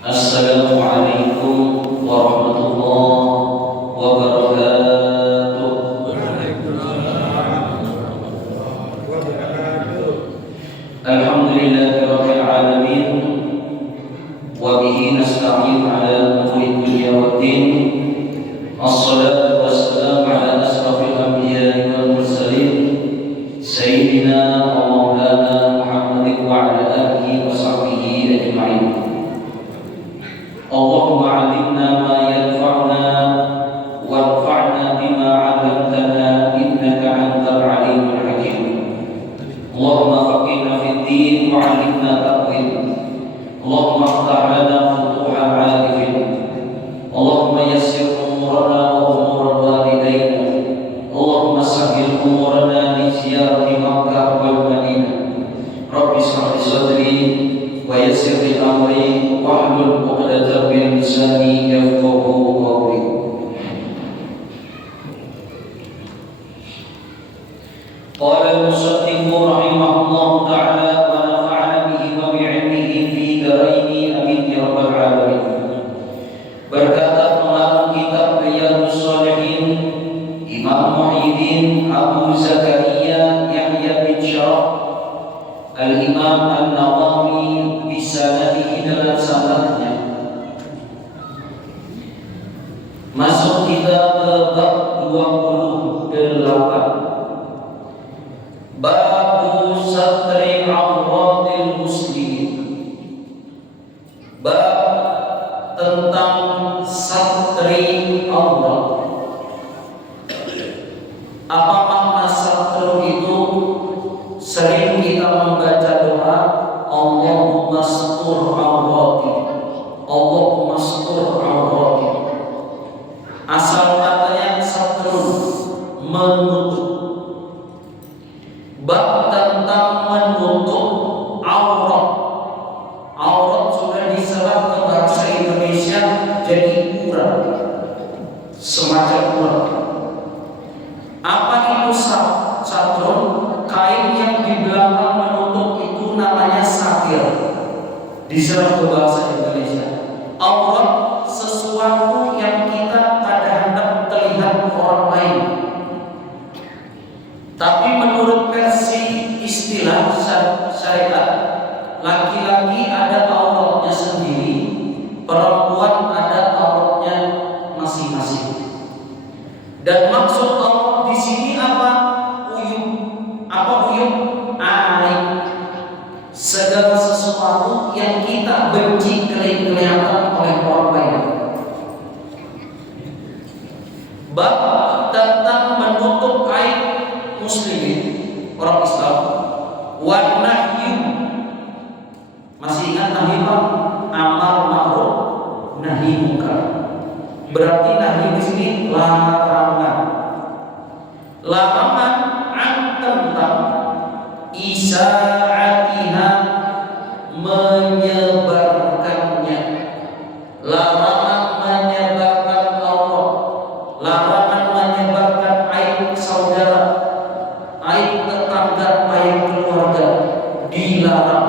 Assalamualaikum warahmatullahi wabarakatuh. Alhamdulillahirabbil alamin wa bihi nasta'in ala umuri dunya waddin. Assalatu wassalamu ala asrafil anbiya'i wal mursalin sayyidina wa maulana Muhammadin wa ala alihi wa sahbihi ajma'in. Allahumma 'allimna ma yanfa'una wanfa'na bima 'allamtana innaka antal 'alimul hakim. Allahumma faqihna fid din wa 'allimna ta'wil. Allahumma iftah lana futuhal 'arifin. Allahumma yassir umurana wa umur walidayna. Allahumma sahhil umurana li ziyarati Makkah wal Madinah. Rabbi shrah li sadri wa yassir li amri wahlul 'uqdatam min lisani yafqahu qawli. Qala al-musannifu rahimahullahu ta'ala wa nafa'ana bihi wa bi'ilmihi fi daraini amin ya rabbal alamin. Berkata pengarang kitab Riyadhus Shalihin Imam Muhyiddin Abu Zakaria Yahya bin Syaraf Al-Imam An-Nawawi bisanadihi dalam sanadnya. Masuk kita ke bab 28. Babu satri awratil muslimin. Bab tentang satri aurat. Apa makna satru itu? Sering kita membaca doa Allahumma astur aurati, Allahumma astur aurati. Asal katanya satru, menutup. Bab tentang menutup aurat. Aurat sudah diserap ke bahasa Indonesia jadi urat, semacam urat. Apa itu satrun? Kain yang di belakang menutup itu namanya satir, diserap ke bahasa Indonesia. Aurat sesuatu yang kita kadang-kadang terlihat orang lain, tapi menurut versi istilah syariat, laki-laki ada auratnya sendiri, perempuan ada auratnya masing-masing. Dan maksud aurat di sini apa? Uyub. Apa uyub? Aib. Segala sesuatu yang kita benci kelihatan oleh orang lain. Bab tentang menutup aib muslimin, orang Islam. Wan nahyu. Masih ingat nahi Pak? Amar ma'ruf, nahi munkar. Berarti nahi di sini larangan. Larangan tentang isa'atiha, menyebarkannya. Larangan menyebarkan aurat, larangan menyebarkan aib saudara, aib tetangga, aib keluarga, dilarang.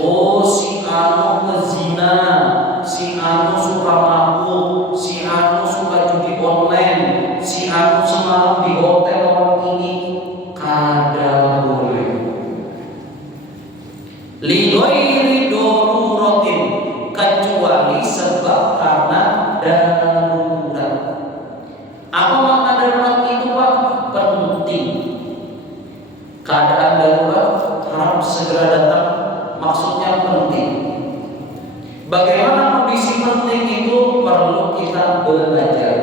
Oh, si anu ngezina, si anu suka mabuk, si anu suka judi online, si anu semalam di hotel orang ini, kada boleh. Li ghairi daruratin, kecuali sebab karena darurat. Apa makna darurat itu Pak? Penting. Keadaan darurat harap segera datang, maksudnya penting. Bagaimana kondisi penting itu perlu kita belajar.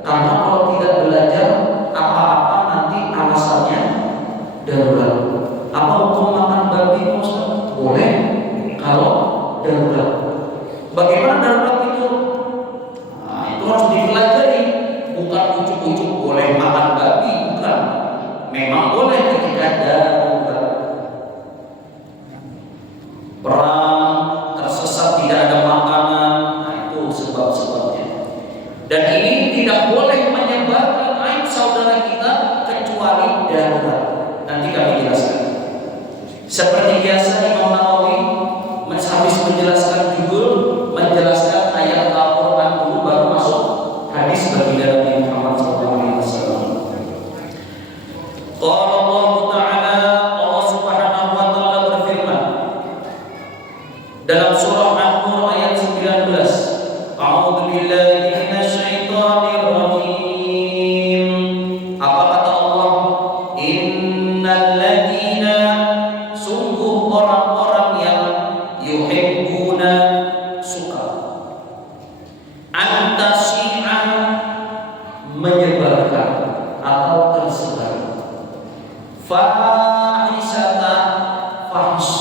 Karena kalau tidak belajar, apa-apa nanti alasannya darurat. Apa hukum makan babi Ustaz? Boleh kalau darurat. Bagaimana darurat itu? Nah, itu harus dipelajari. Bukan ujuk-ujuk boleh makan babi, bukan. Memang boleh ketika darurat. Perang, tersesat, tidak ada makanan, nah itu sebab-sebabnya. Dan ini tidak boleh menyebarkan aib saudara kita kecuali darurat. Nanti kami jelaskan. Seperti biasa Imam Nawawi habis menjelaskan judul dunia suka. Antasyi'a menyebarkan atau tersebar. Fahisata fahish.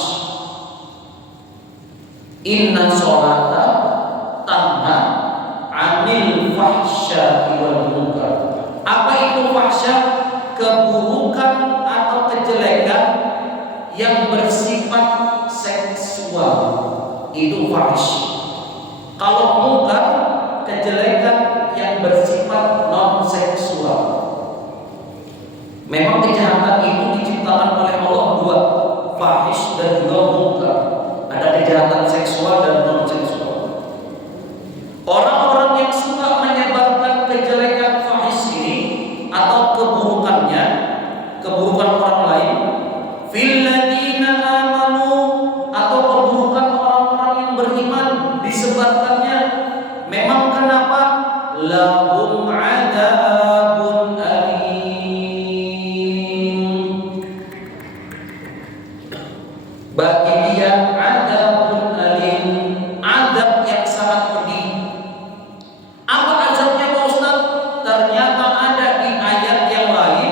Inna sholata tanha 'anil fahsya'i wal munkar. Apa itu fahsya? Keburukan atau kejelekan yang bersifat seksual, itu fahish. Kalau munkar, kejelekan yang bersifat non seksual. Memang kejahatan itu diciptakan oleh Allah dua, fahish dan juga munkar. Ada kejahatan seksual dan non seksual. Orang-orang yang suka menyebarkan kejelekan fahish ini atau keburukannya, keburukan orang lain, fil ladina amanu, atau keburukan orang-orang yang beriman disebarkannya, memang kenapa? Lahum adzabun alim, bagi dia adzabun alim, azab yang sangat pedih. Apa azabnya Pak Ustaz? Ternyata ada di ayat yang lain,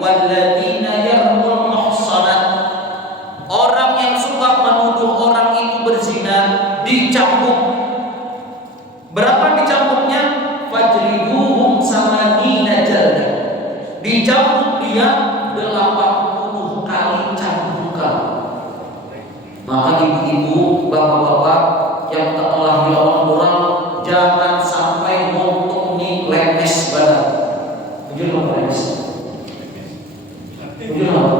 walladzina yarmul muhsanat, orang yang suka menuduh orang itu berzina dicambuk. Berapa dicambuknya? Fajriduhum samanina jaldah, dicambuk dia 80 kali cambukan. Maka ibu-ibu, bapak-bapak yang tak telah dilawan orang, jangan sampai montok nih lemes badan. Jujur apa lemes? Jujur apa?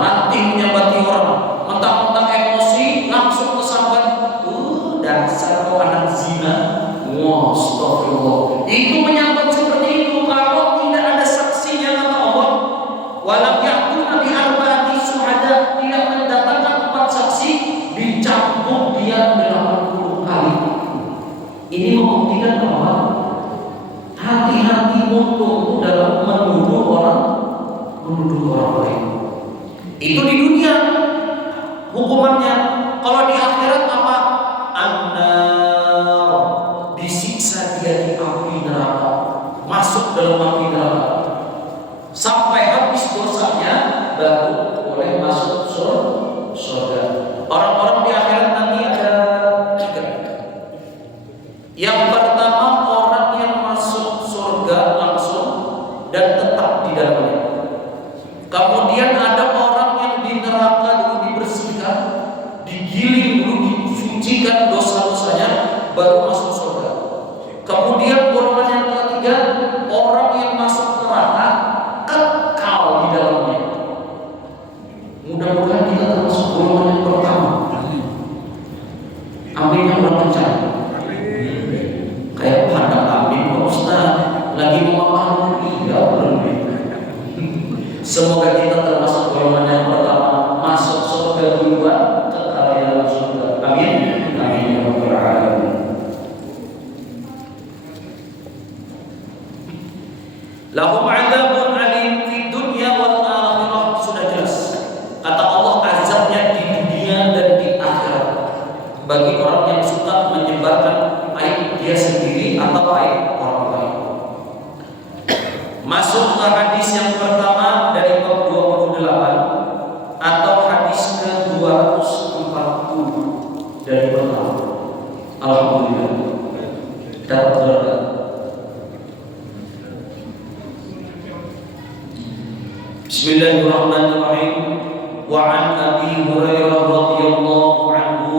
Nanti menyambati orang, mentang-mentang emosi langsung kesambat. Dasar kau anak zina. Astagfirullah. Itu menyambut seperti itu kalau tidak ada saksinya, kata Allah. Walam ya'tuna bi arba'ati syuhada, tidak mendatangkan 4 saksi, dicambuk dia 80 kali. Ini membuktikan bahwa hati-hati mutu dalam menuduh orang lain. Itu di dunia hukumannya. Kalau di akhirat apa? An-nar, disiksa dia di api neraka, masuk dalam api neraka sampai habis dosanya, baru boleh masuk surga. Orang-orang di akhirat nanti ada 3. Yang pertama, orang yang masuk surga langsung dan tetap di dalamnya. Kemudian ada orang yang di neraka dulu dibersihkan, digiling dulu, disucikan dosa-dosanya, baru masuk surga. Kemudian golongan yang ketiga, orang yang masuk neraka kekal di dalamnya. Mudah-mudahan kita termasuk golongan yang pertama. Amin yang berkencang. Kayak hadap amin Pak Ustaz, lagi memahami belum? Semoga kita termasuk golongan yang pertama, masuk surga duluan, kekal di dalam surga. Amin. Amin ya rabbal alamin. Lahum adzabun alim fid dunya wal akhirah, sudah jelas. Kata Allah, azabnya di dunia dan di akhirat bagi orang yang suka menyebarkan aib dia sendiri atau aib orang lain. Masuk ke hadis yang pertama dari bab 28 atau hadis ke-240 dari pertama. Alhamdulillah dapat berkat. Bismillahirrahmanirrahim. Wa an Abi Hurairah radhiyallahu anhu,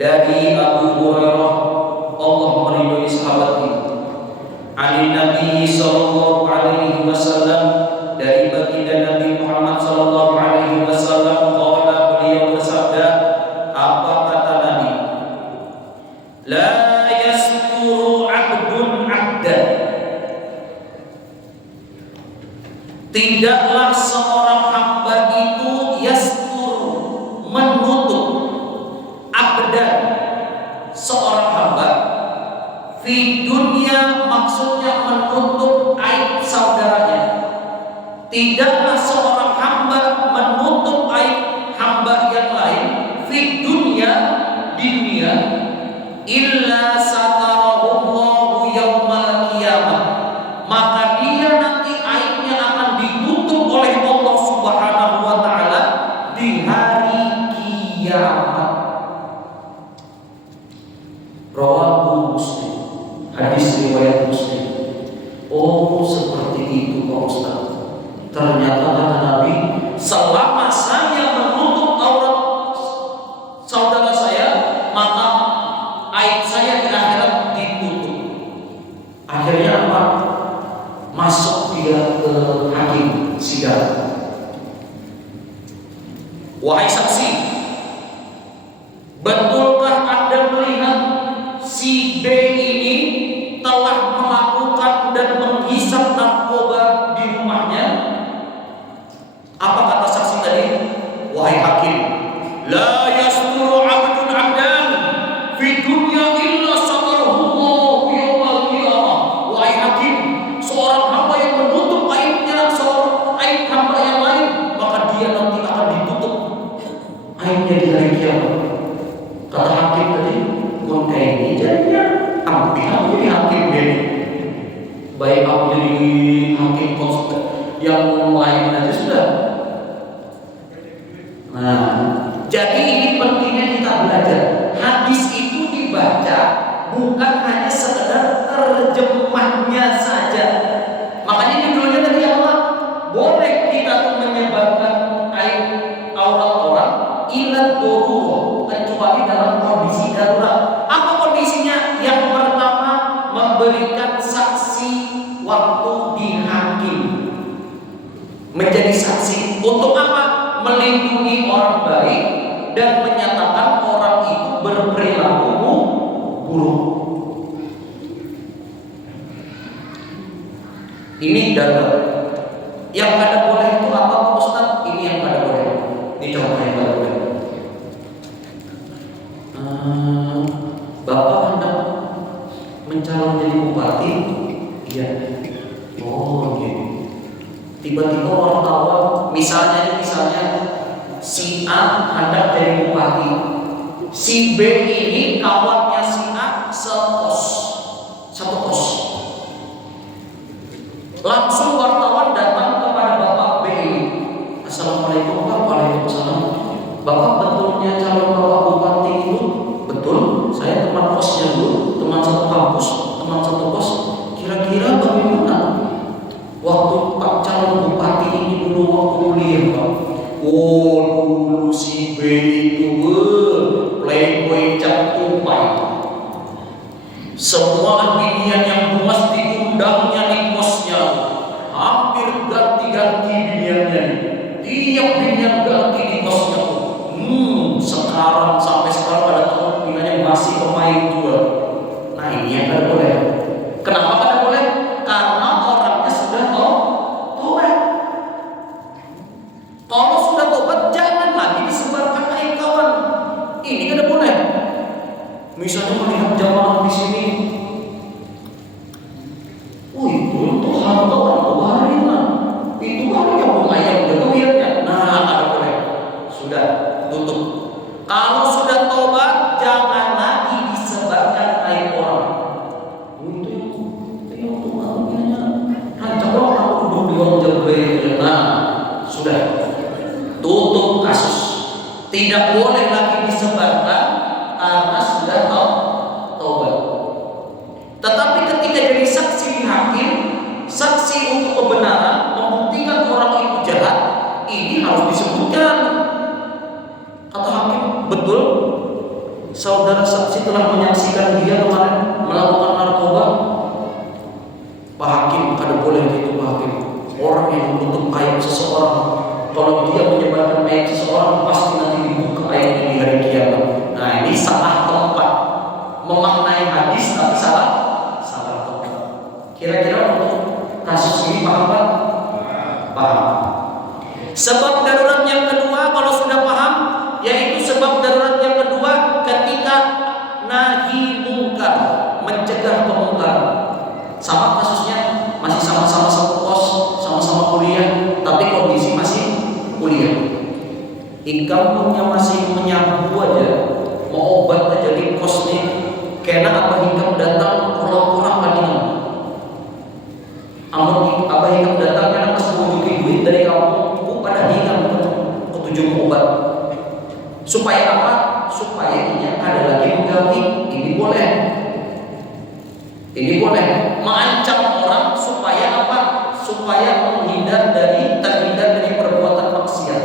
dari Abu Hurairah, Allah meridhoi sahabat ini. Ani Nabi sallallahu alaihi wasallam, dari baginda Nabi Muhammad sallallahu alaihi wasallam, qala, beliau bersabda, apa kata Nabi? La yasturu 'abdun 'abdan, tidaklah seorang hamba itu yasturu, menutup, abdan, seorang hamba, fi dunia, maksudnya menutup aib saudaranya. Tidaklah seorang hamba menutup aib hamba yang lain, fi dunia, di dunia, illa satarahullahu yaumal qiyamah, maka dia nanti aibnya akan ditutup oleh Allah Subhanahu wa taala di hari kiamat. Rawahu Muslim, hadis riwayat Muslim. Oh, seperti itu Pak Ustaz. Ternyata kata Nabi, selama saya menutup aurat saudara saya, maka aib saya di akhirat ditutup. Akhirnya apa? Masuk dia ke hakim sidang. Wahai saksi, betulkah Anda melihat si B ini telah melakukan dan menghisap narkoba di rumahnya? Apa kata saksi tadi? Wahai hakim, la yasturu 'abdun 'abdan fi dunya illa satarahullahu yaumal qiyamah. Wahai hakim, seorang hamba yang menutup aibnya seorang aib hamba yang lain, maka dia nanti akan ditutup aibnya di hari kiamat. Kata hakim tadi, bukan kayak ini jadinya hampir hakim ini. Baik aku jadi hakim konstitusi yang lain aja sudah. Nah, jadi ini pentingnya kita belajar. Hadis itu dibaca bukan hanya sekedar terjemahnya saja. Makanya judulnya tadi apa? Boleh kita tuh menyebarkan aib aurat orang ilat doruh, kecuali dalam kondisi darurat. Apa kondisinya? Yang pertama, memberikan saksi waktu di hakim. Menjadi saksi untuk apa? Melindungi orang baik dan menyatakan orang itu berperilaku buruk. Ini darurat. Yang kada boleh itu apa Pak Ustaz? Ini yang kada boleh. Ini contoh yang kada boleh. Bapak hendak mencalon jadi bupati, iya. Oh, gitu. Tiba-tiba wartawan, misalnya si A hendak jadi bupati, si B ini kawannya si A satu kos. Langsung wartawan datang kepada Bapak B ini. Assalamualaikum Pak. Waalaikumsalam. Bapak betulnya calon Bapak bupati itu? Betul. Saya teman kosnya dulu, teman satu kampus, teman satu kos. Kira-kira bagaimana waktu Pak calon bupati ini dulu waktu kuliah Pak? Oh, dulu si B itu playboy cap tupai. Semua binian yang buas diundangnya di kosnya. Hampir ganti-ganti biniannya. Tiap binian ganti di kosnya. Sekarang sampai sekarang ada tahun biniannya masih pemain juga. Nah, ini yang tidak boleh. Kenapa tidak boleh? Karena orangnya sudah tobat. Kalau sudah tobat, jangan lagi disebarkan aib kawan. Ini tidak boleh. Misalnya melihat jamaah di sini, itu harta orang tua hari lah. Itu kan yang ayam jaga lihatnya. Nah, tidak boleh. Sudah tutup. Kalau sudah tobat, jangan lagi disebarkan aib orang. Itu yang tuanya rancang orang duduk di orang jaga. Nah, sudah tutup kasus. Tidak boleh lagi disebarkan karena sudah taubat. Tetapi ketika jadi saksi di hakim, saksi untuk kebenaran, membuktikan orang itu jahat, ini harus disebutkan. Kata hakim, betul saudara saksi telah menyaksikan dia kemarin melakukan narkoba. Pak Hakim, kada boleh gitu Pak Hakim. Orang yang menutup aib seseorang, kalau dia menyebarkan aib seseorang, pasti nanti dibuka aibnya di hari kiamat. Nah, ini salah tempat memaknai hadis, tapi salah tempat. Kira-kira untuk kasus ini paham Pak? Paham. Sebab darurat yang kedua, kalau sudah paham, yaitu sebab darurat yang kedua ketika nahi mungkar, mencegah kemungkaran. Sama kasusnya, masih sama-sama satu kos, sama-sama kuliah, tapi kondisi masih kuliah. Inkamnya masih menyapu aja, duniawi, ini boleh. Ini boleh. Mengancam orang supaya apa? Supaya terhindar dari perbuatan maksiat.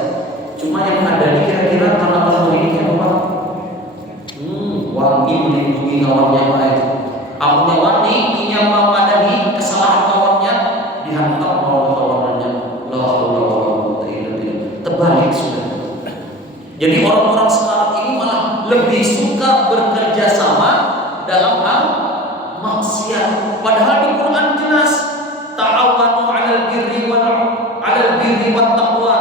Cuma yang ada ini kira-kira karena ini apa? Wangi melindungi kawannya baik. Abunya wangi ingin memadani kesalahan kawannya, dihantam oleh kawannya. Terbalik sudah. Jadi orang-orang sekarang ini malah lebih suka bekerja sama dalam hal maksiat. Padahal di Quran jelas ta'awanu 'alal birri wat taqwa.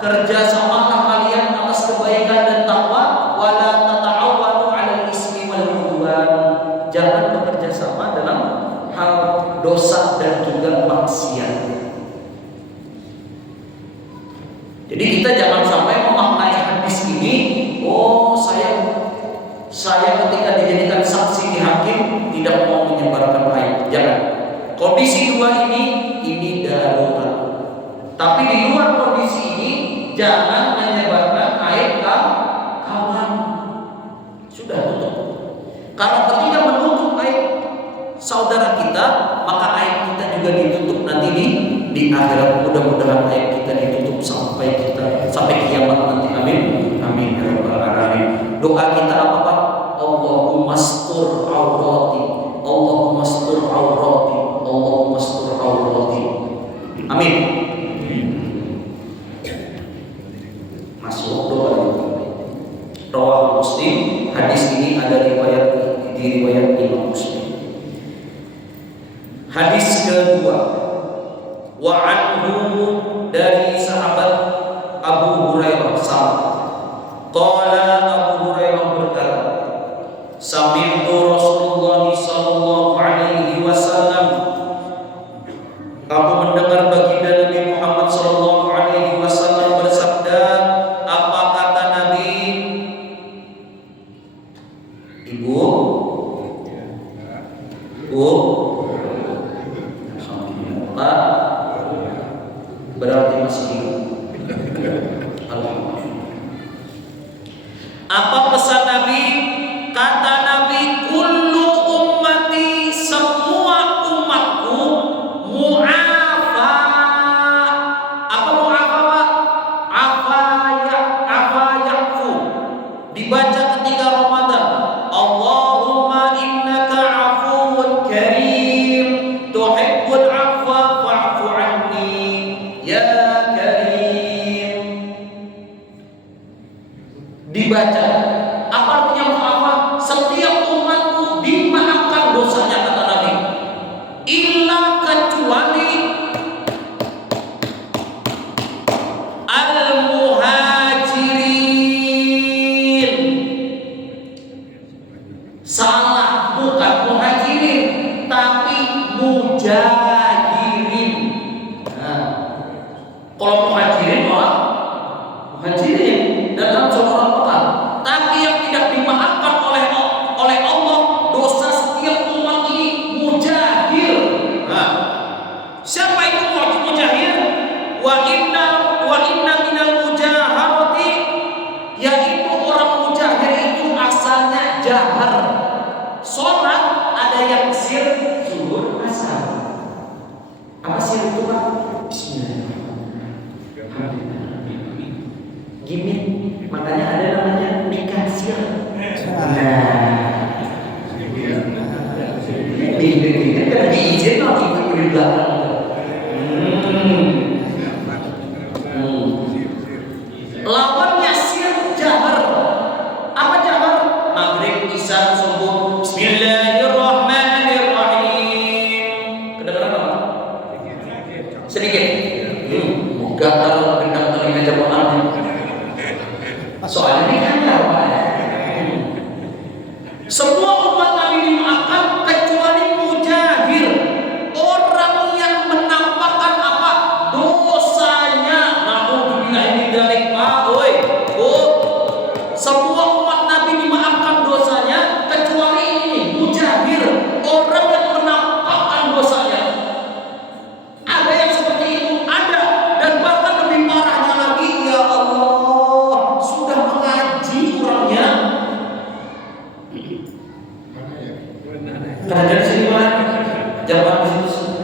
Kerjasamalah kalian atas kebaikan dan takwa, wala tata'awanu 'alal ismi wal 'udwan. Jangan bekerja sama dalam hal dosa dan juga maksiat. Jadi kita jangan sampai memaknai hadis ini, oh saya ketika dijadikan saksi di hakim tidak mau menyebarkan aib. Jangan. Kondisi dua ini darurat. Tapi di luar kondisi ini jangan menyebarkan aib kawan. Sudah tutup. Karena ketika menutup aib saudara kita, maka aib kita juga ditutup nanti di akhirat. Mudah-mudahan aib kita ditutup sampai kiamat nanti. Amin. Amin ya rabbal alamin. Doa kita apa Pak? Allahumma astur aurati. Allahumma astur aurati. Allahumma astur aurati. Amin. Masuk doa. Rawah Muslim. Hadis ini ada di riwayat Imam Muslim. Hadis kedua, wa anhu, dari sahabat Abu Hurairah sama. Qala Abu Hurairah berkata, sami'tu Rasulullah sallallahu alaihi wasallam, aku mendengar baginda Nabi Muhammad sallallahu alaihi wasallam bersabda. Apa kata Nabi? Ibu? Pak, berarti masih hidup. Alhamdulillah. Apa pesan Nabi? Kata Nabi, kullu ummati, semua umatku mu'afa. Apa mu'afa? Afayaku. Dibaca ketika Ramadan. Allahumma innaka afuwun karim, tuhibbul afwa fa'fu anni ya karim. Dibaca. Apa artinya mu'afa? Setiap umatku dimaafkan dosanya, kata Nabi, illa kecuali al-muhajirin. Salah, bukan muhajirin, tapi mujahirin. Nah, kalau muhajirin orang muhajirin dalam seorang pekan. Tapi yang tidak dimaafkan oleh Allah dosa setiap umat ini mujahir. Nah, siapa itu mujahir? Wa inna minal mujaharati, yaitu orang mujahir itu asalnya jahar. Sholat ada yang sir, zuhur, asar. Apa sir itu Pak? Bismillahirrahmanirrahim. Gimik, makanya ada namanya nikah sir. Ini kan diizin lagi di belakang. Lawannya sir, jahar. Apa jahar? Maghrib, isya, subuh. Bismillahirrahmanirrahim. Kedengaran apa? Sedikit. Gatal gendang telinga jamaahnya. Soalnya ini kan apa ya? Semua umat Nabi dimaafkan kecuali mujahir, orang yang menampakkan apa? Dosanya. Naudzubillah min dzalik, Pak. Semua umat Nabi dimaafkan dosanya kecuali ini, mujahir, orang yang menampakkan dosanya. Ada yang seperti itu, ada. Dan bahkan lebih parahnya lagi, ya Allah, sudah mengaji orangnya, Ada di sini mana? Jamaah di situ.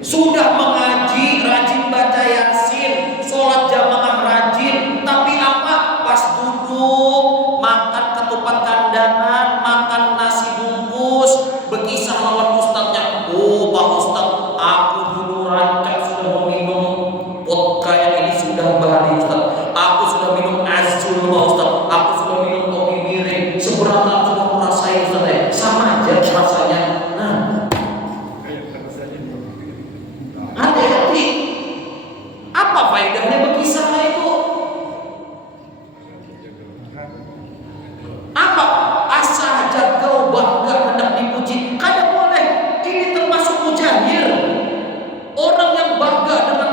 Sudah mengaji, rajin baca Yasin, sholat jamaah rajin, tapi apa? Pas duduk makan ketupat kandangan, makan nasi bungkus, berkisah lawan ustadznya. Oh Pak Ustadz, aku dulu rancak sudah meminum vodka yang ini sudah bari Ustadz. Aku sudah minum azul Pak Ustadz. Aku sudah minum kopi miring. Seberapa sudah merasain Ustadz? Sama aja rasanya. Nah, hati-hati. Apa faedahnya berkisah itu? Apa asa jaga bangga hendak dipuji? Kada boleh. Ini termasuk mujahir. Orang yang bangga dengan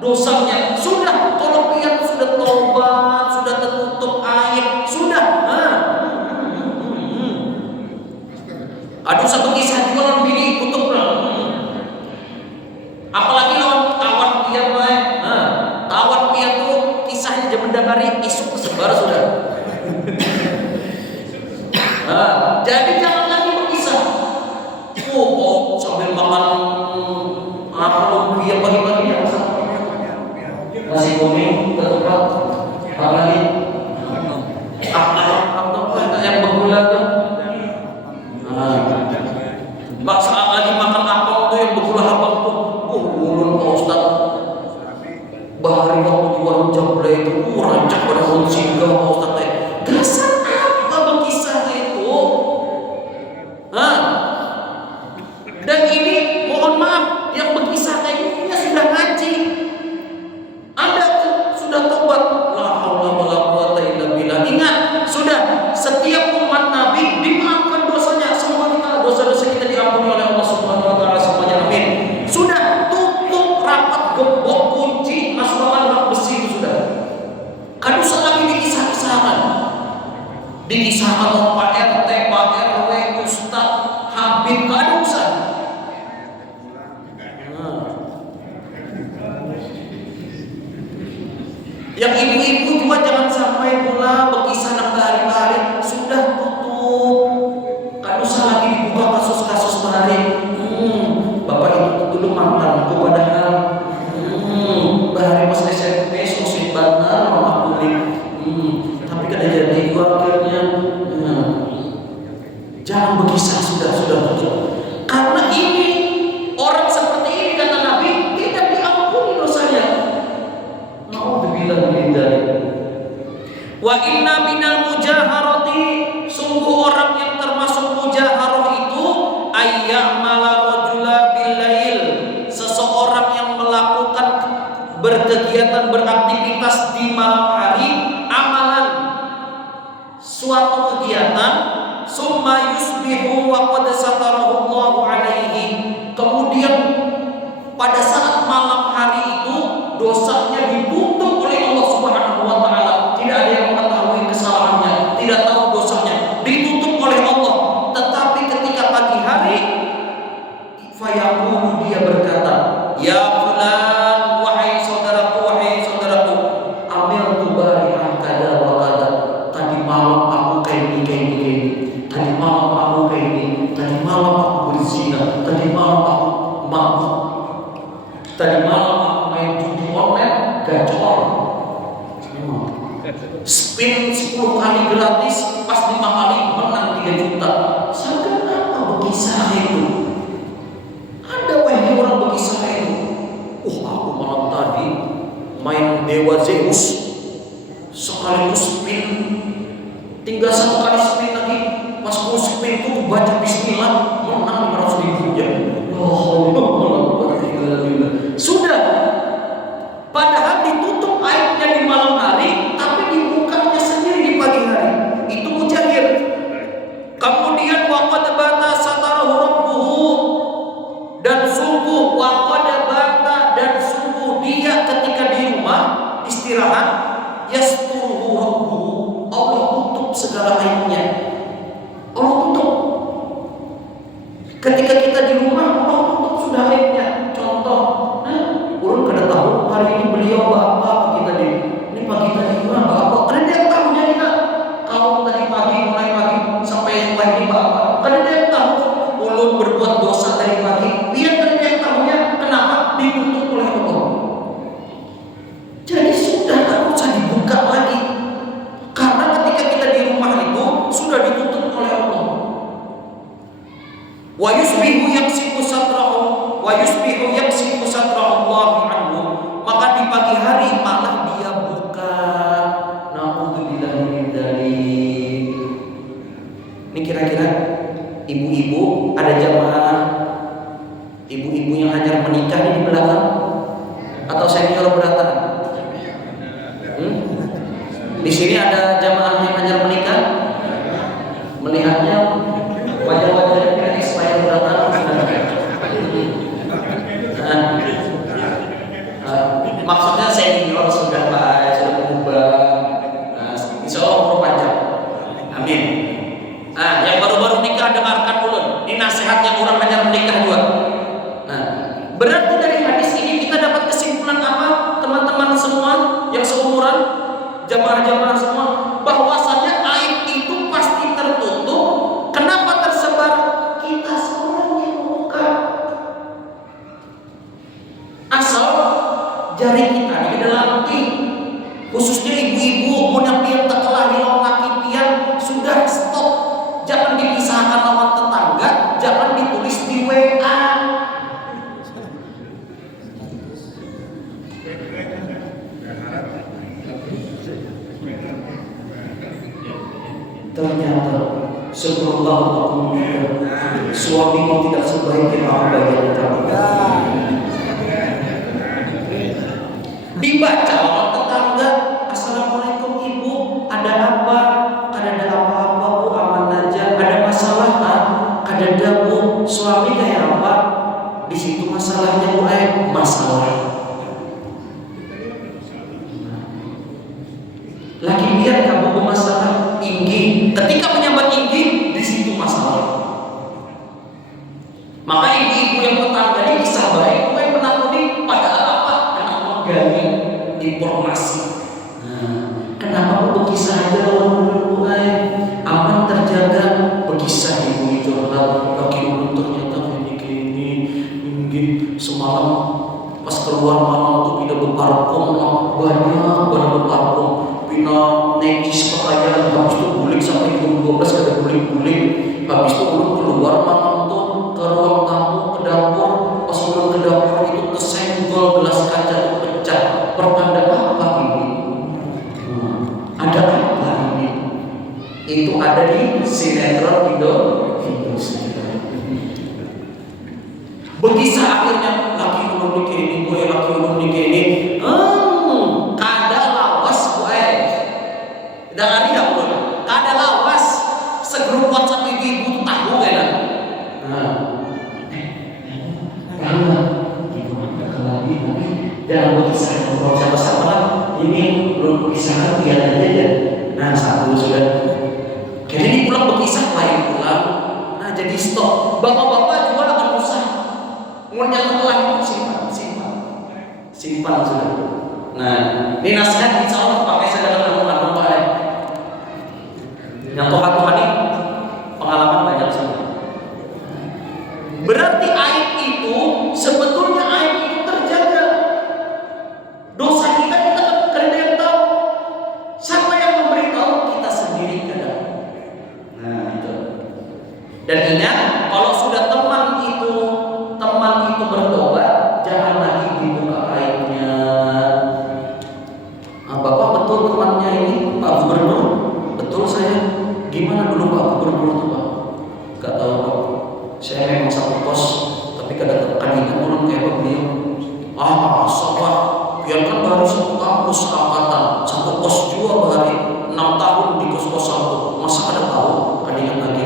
dosanya. Sudah, kalau pian sudah tobat, sudah tertutup aib, sudah. Aduh, satu kisah juga orang bini tutup. Apalagi lawan kawan pian baik. Kawan pian tuh kisahnya jam mendagari isuk kesebar sudah. Jadi jangan lagi berkisah. Oh, sambil makan apa lumpia pagi-pagi ya? Nasi kuning, ketupat, apa lagi? Apa yang bergula tuh? Saat lagi makan apel tuh yang bergula habang tuh. Ulun Pak Ustadz. Bahari waktu di warung Jable itu, rancak pada ulun singgah Pak Ustadz. Dasar apa berkisah itu? Dan ini mohon maaf, yang berkisah kayak gini sudah ngaji. Anda sudah tobat. La haula wala quwata illa billah. Ingat, sudah setiap umat Nabi dimaafkan dosanya. Semua kita dosa-dosa kita diampuni oleh Allah Subhanahu wa taala semuanya. Amin. Sudah tutup rapat gembok kunci masukkan rak besi itu sudah. Kan usah lagi dikisah-kisahkan. Dikisahkan oleh Pak RT, Pak RW, Ustaz, Habib, kada usah. Yang ibu-ibu juga jangan sampai pula berkisah nak hari-hari sudah tutup. Kan usah lagi dibuka kasus-kasus bahari. Bapak itu dulu mantanku padahal. Bahari pas SMP sosok benar mama kulit. Tapi kada jadi gua akhirnya. Jangan berkisah sudah tutup. Karena ini orang seperti ini kata Nabi tidak diampuni dosanya. Wa inna minal mujaharati, sungguh orang yang termasuk mujaharah itu ayyamala rajula billail, seseorang yang melakukan berkegiatan beraktivitas di malam hari, amalan suatu kegiatan, summa yusbihu wa qad satarahu Allahu alaihi, kemudian pada saat malam hari itu dosanya ditutup oleh Allah Subhanahu wa taala. Tidak ada yang mengetahui kesalahannya, tidak tahu dosanya, ditutup oleh Allah. Tetapi ketika pagi hari, fayaqulu, dia berkata, ya fulan, wahai saudaraku, amiltu bari'an kada wa kada. Tadi malam aku kayak ini. Tadi malam aku kayak ini. Tadi malam aku berzina. Tadi malam aku mabuk. Tadi malam aku main judi online, gacor. Spin 10 kali gratis, pas 5 kali menang 3 juta. Sadar apa berkisah itu? Ada wahai orang berkisah itu. Aku malam tadi main Dewa Zeus, sekaligus spin, tinggal 1 kali spin lagi. Pas aku spin itu baca Bismillah, menang 500.000 ya. Sudah, padahal ditutup aibnya di malam hari, tapi dibukanya sendiri di pagi hari. Itu mujahir. Kemudian waqad bata satarahu rabbuhu, dan sungguh waqad bata, dan sungguh dia ketika di rumah istirahat, yasturuhu rabbuhu, Allah tutup segala aibnya. Allah tutup. Ketika kita di rumah, Allah tutup sudah aibnya. Contoh, urun kada tahu hari ini beliau apa kita ini pagi tadi apa? Kada dia tahu jadi nak. Kalau tadi pagi mulai pagi sampai pagi apa? Kada dia tahu. wa yusbihu yaksifu satrahu Allahu anhu, maka di pagi hari malah dia buka. Nauzubillahi min dzalik. Ini kira-kira ibu-ibu, ada jamaah ibu-ibu yang hajar menikah di belakang atau senior beratan? Di sini ada jamaah yang hajar menikah. Melihatnya wajah-wajahnya kira expired beratan. Maksudnya senior sudah Pak, sudah berubah. Insya Allah umur panjang. Amin. Yang baru-baru nikah dengarkan dulu. Ini nasihat yang orang hajar menikah juga. Berarti dari hadis ini kita dapat kesimpulan apa, teman-teman semua yang seumuran, jamaah-jamaah semua, bahwasanya aib itu pasti tertutup. Kenapa tersebar? Kita semua yang membuka. Asal jari kita di dalam khususnya ibu-ibu mudah pian tekelahi lawan laki pian sudah stop. Jangan dipisahkan lawan tetangga, jangan ditulis di WA. Ternyata setelah aku menikah, suamimu tidak sebaik yang aku bayangkan. Dibaca oleh tetangga, assalamualaikum ibu, ada apa? Ada apa-apa bu, aman aja. Ada masalah kan? Ada bu, suami kayak apa? Di situ masalahnya bu, masalah. Lagi biar kamu bermasalah inggi. Ketika menyambat inggi, di situ masalah. Maka ibu-ibu yang tetangga ini kisah baik, bukan menakuni padahal apa? Anak menggali informasi. Kenapa berkisah aja dulu, aman terjaga, berkisah ibu itu laki ulun ternyata ini semalam pas keluar malam tuh tidak berparfum, banyak berparfum. Pina nekis pakaian, habis itu bulik sampai jam 12 kada bulik-bulik. Habis itu ulun keluar malam tuh ke ruang tamu, ke dapur. Pas ulun ke dapur itu kesenggol gelas kaca itu pecah. Pertanda apa ini? Ada apa ini? Itu ada di sinetron Indonesia. Berkisah akhirnya laki ulun ini, gue laki ulun ini. Dengan dia pun kada lawas segrup WhatsApp ibu-ibu tahu kan? Gimana kalau ini dalam berkisah ngobrol sama-sama lah. Ini belum berkisah dia aja. Nah satu sudah. Jadi pulang berkisah lain pulang. Nah jadi stop. Bapak-bapak juga akan usah. Ngurnya telah simpan sudah. Nah ini nasihat insya Allah pakai saya dalam yang Tuhan ini pengalaman banyak sekali. Berarti aib itu sebetulnya aib itu terjaga. Dosa kita kada yang tahu. Siapa yang memberitahu? Kita sendiri kadang. Nah itu. Dan ingat, kalau sudah teman itu bertobat, jangan lagi dibuka aibnya. Bapak betul temannya ini Pak Gubernur? Betul saya. Gimana dulu Pak Gubernur itu Pak? Gak tahu Pak. Saya memang satu pos, tapi kadang-kadang turun kayak beliau. Masa Pak? Biarkan baru satu kampus angkatan, satu pos juga bahari 6 tahun di kos-kos satu. Masa kada tahu? Kadang lagi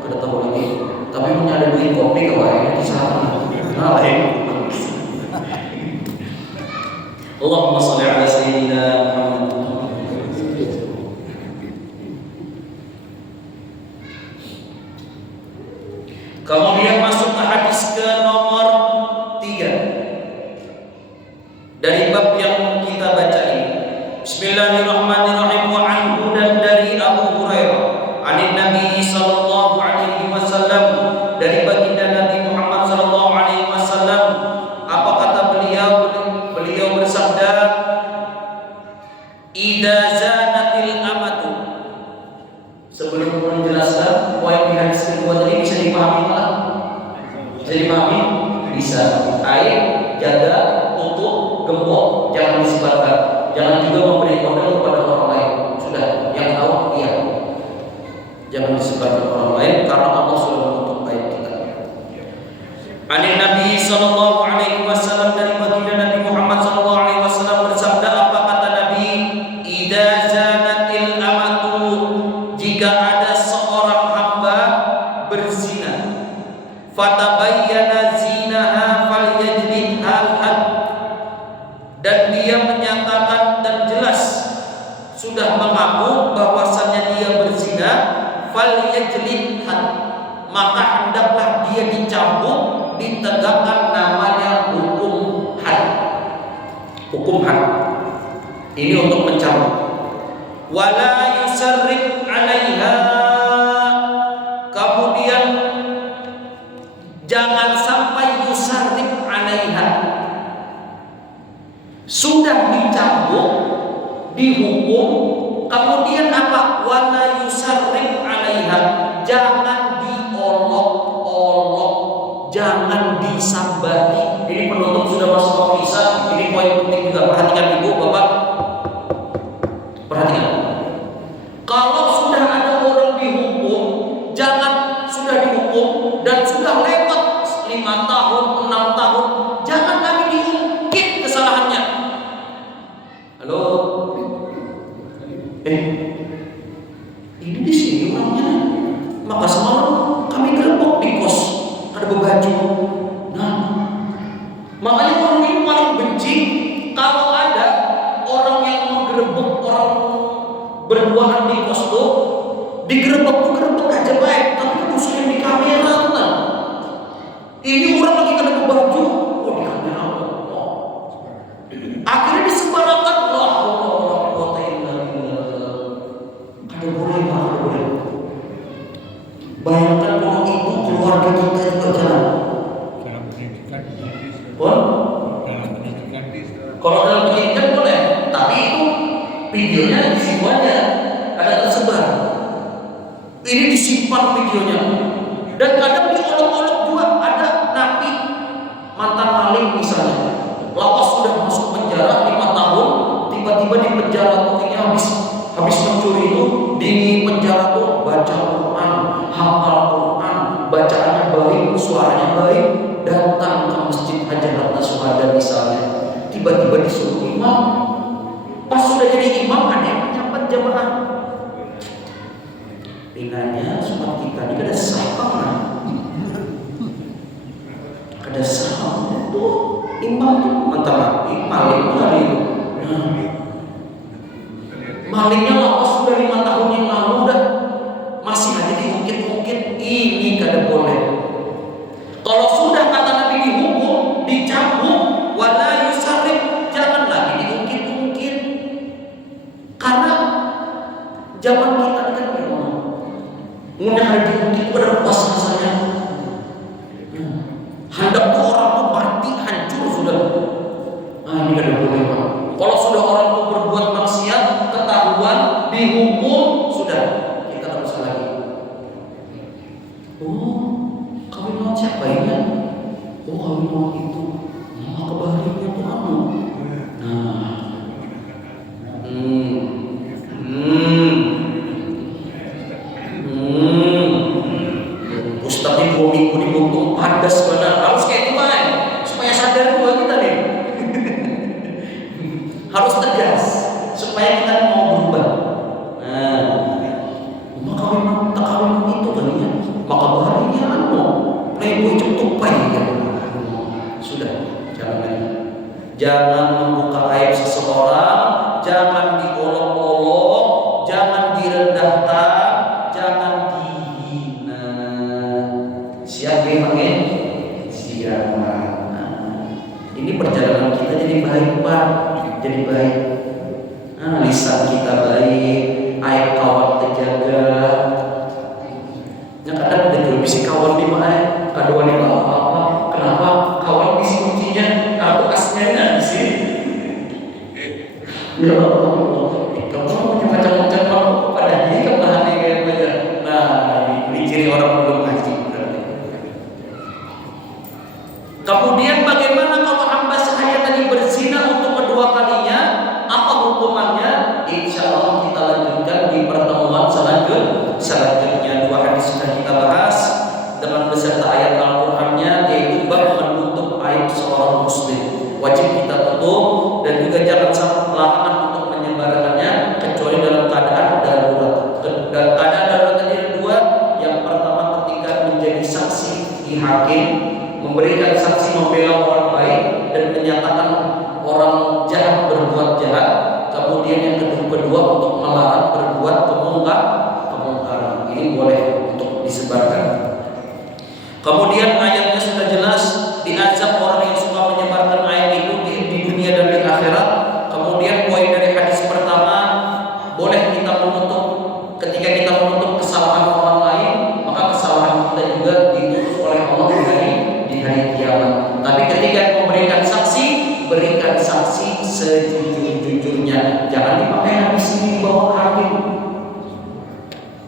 kada tahu lagi. Tapi punya ada duit kopi kawai di sana. Nah lain. Allahumma shalli ala sayyidina Muhammad. Kemudian masuk ke hadis ke nomor 3 dari bab yang kita baca ini. Bismillahirrahmanirrahim. Wa anhu, dan dari Abu Hurairah, anin Nabi sallallahu alaihi wasallam, dari baginda Nabi Muhammad sallallahu alaihi wasallam, apa kata beliau? Beliau bersabda, idza zanatil amatu. Sebelum menjelaskan poin di hadis kedua tadi bisa dipahami lah. Bisa dipahami? Bisa. Aib, jaga, tutup, gembok, jangan disebarkan. Jangan juga memberi kode kepada orang lain. Sudah, yang tahu iya. Jangan disebarkan orang lain karena Allah sudah menutup aib kita. Anin Nabi sallallahu alaihi wasallam, dari baginda Nabi Muhammad sallallahu alaihi wasallam bersabda, apa kata Nabi? Idza zanatil amatu, jika ada seorang hamba berzina, fatabayyana zinaha falyajlidha al-had, dan dia menyatakan dan jelas sudah mengaku bahwasannya dia berzina, falyajlidha, maka hendaklah dia dicambuk, ditegakkan namanya hukum had. Hukum had ini untuk mencambuk. Wala yusarrif 'alaiha, kemudian jangan sampai yusarrif 'alaiha, sudah dicambuk, dihukum, kemudian apa? Wala yusarrif 'alaiha, jangan diolok-olok, jangan disambahi. Ini penutup sudah masuk ke kisah. Ini poin penting juga. Perhatikan ibu, bapak. Perhatikan. Kalau sudah ada orang dihukum, jangan sudah dihukum dan sudah lewat 5 tahun, 6 tahun, jangan lagi diungkit kesalahannya. Halo. Ini di sini orangnya. Maka semalam kami gerbok di kos, ada bebaju. Nah, makanya orang ini paling benci kalau ada orang yang menggerebek orang berduaan di kos tuh, digerebek tuh gerebek aja baik, tapi kemusuhan di kamera tuh kan. Ini orang lagi kena bebaju, oh di kamera, oh. Akhirnya disebarkan, Allah kota ini, kada boleh, kada boleh. Bayangkan kalau itu keluarga kita juga jalan. Dalam pendidikan, kalau dalam pendidikan boleh, tapi itu videonya di situ aja, ada tersebar. Ini disimpan videonya, dan kadang diolok-olok juga. Ada napi mantan maling misalnya, lawas sudah masuk penjara 5 tahun, tiba-tiba di penjara tuh ini habis mencuri itu di penjara tuh baca Quran, hafal Quran, bacaannya baik, suaranya baik, datang ke masjid Hajar Syuhada misalnya, tiba-tiba disuruh imam. Pas sudah jadi imam, ada yang menyambat jamaah. Ringannya sholat kita ini ada saham, ada saham tuh imam tuh mantan nabi maling hari itu. Malingnya lawas sudah 5 tahun yang lalu, udah masih aja diungkit-ungkit. Ini kada boleh. Kalau sudah kata Nabi dihukum, dicambuk, wala yusarrif, jangan lagi diungkit-ungkit. Karena zaman kita kan gimana? Mudah hari diungkit itu ada puas rasanya. Hendak tuh orang tuh mati hancur sudah. Nah ini kada boleh Pak. Kalau sudah orang tuh berbuat maksiat, ketahuan, dihukum, sudah kita tak usah lagi. Oh, kawin lawan siapa ini? Oh, kawin lawan itu. Nah, kebahagiaannya tuh kamu. Nah, Ustaz ini 2 minggu dihukum padas benar. Harus kayak itu main supaya sadar dua kita nih. Harus tegas supaya kita mau berubah. Nah, maka tak kawin itu kalinya, maka bahagia anu playboy cetupai kan. Sudah, jangan lagi. Jangan membuka aib seseorang, jangan diolok-olok, jangan direndahkan, jangan dihina. Siap gimana? Siap. Ini perjalanan kita jadi baik Pak. Jadi baik, lisan kita baik, aib kawan terjaga. Yang kadang ada jual bisi kawan di mana, kaduan di apa? Kenapa kawan bisi kuncinya, aku aslinya di sini. Ya Allah, kamu punya macam-macam kamu pada dia kebahan yang banyak. Nah, ini ciri orang belum ngaji. saksi hakim, memberikan saksi membela orang baik dan menyatakan orang jahat berbuat jahat. Kemudian yang kedua untuk melarang berbuat kemungkaran. Ini boleh untuk disebarkan. Kemudian ayatnya sudah jelas, diazab orang yang suka menyebarkan ayat itu di dunia dan di akhirat. Kemudian poin dari hadis pertama, boleh kita menutup, ketika kita menutup kesalahan orang lain, maka kesalahan kita juga ditutup oleh Allah di hari kiamat. Tapi ketika memberikan saksi, berikan saksi sejujur-jujurnya. Jangan dipakai hadis ini bawa hakim.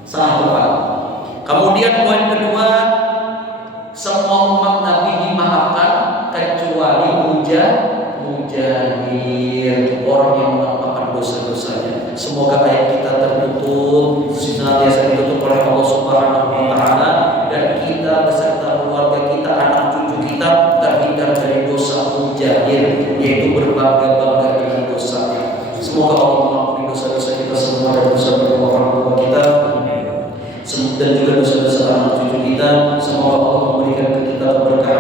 Salah tepat. Kemudian poin kedua, semua umat Nabi dimaafkan kecuali mujahir, orang yang melakukan dosa-dosanya. Semoga ayat kita tertutup, senantiasa ditutup oleh Allah Subhanahu wa taala, dan kita beserta keluarga kita, anak cucu kita terhindar dari dosa mujahir, yaitu berbangga-bangga dengan dosanya. Semoga Allah mengampuni dosa-dosa kita semua dan dosa-dosa orang tua kita dan juga dosa-dosa anak cucu kita. Semoga Allah memberikan kita keberkahan